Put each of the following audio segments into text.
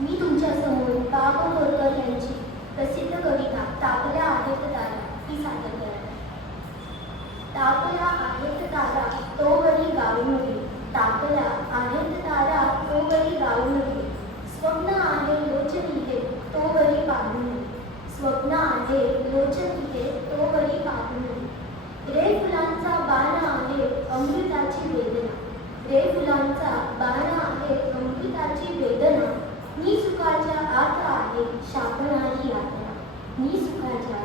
मी तुमच्यासमोर बा बाबा बोरकर यांची प्रसिद्ध कविता तापल्या आहेत तारा ही सादर करत तापल्या आहेत तारा तो वरी गाऊन घे तापल्या आहेत तारा तो वरी गाऊन घे स्वप्न आहे लोचनी हे तो वरी पाहून घे स्वप्न आहे लोचनी हे तो वरी पाहून घे रे फुलांचा बाण आहे अमृताची वेदना. रे फुलांचा बाण आहे अमृताची वेदना मी सुखाच्या आत आहे शापणारी यातना मी सुखाच्या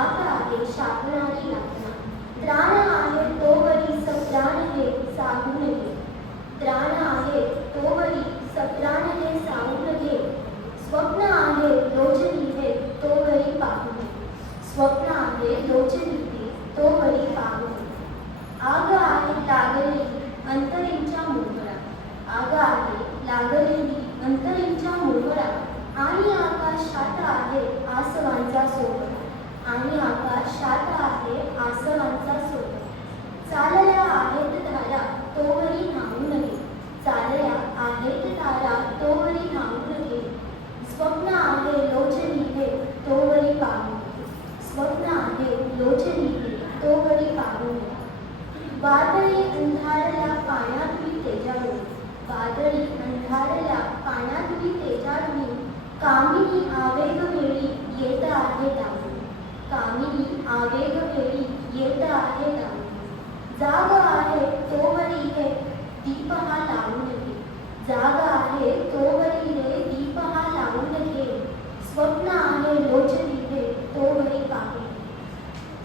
आता आहे शापणारी यातना त्राण आहे तोवरी सप्राण हे सागून घे. त्राण आहे तोवरी सप्राण हे सागून घे. स्वप्न आहे लोचनी हे तोवरी पाहून स्वप्न आहे लोचनी हे तोवरी पाहून आग आहे लागलेली अंतरींच्या मुरगळा आग आहे लागलेली अंतरींच्या मुरगळा आणि आकाशात आहे आसवांचा आणि आकाशात आहे आसवांचा सोड चालल्या आहेत तारा तोवरी न्हावून नये चालल्या आहेत तारा तोवरी न्हावून नये स्वप्न आहे लोचनी हे तोवरी पाहू स्वप्न आहे लोचनी हे तोवरी पाहू नये वादळी अंधारल्या पाण्यात पाण्यातली तेजाळी वादळी अंधारल्या पाण्यात पाण्यातली तेजाळी कामिनी आवेग मिळी येत आहे दामी कामिनी आवेग वेळी येत आहे जाग आहे तोवरी हे दीप हा लावून घे. जाग आहे तोवरी रे दीप हा लावून घे. स्वप्न आहे लोचनी हे तोवरी पाहून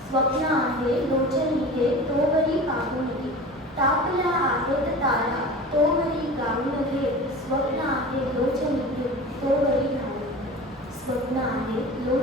स्वप्न आहे लोचनी हे तोवरी पाहून घे. तापला आहेत तारा तोवरी गाऊन घे. स्वप्न आहे लोचनी हे तोवरी गाऊन स्वप्न आहे लो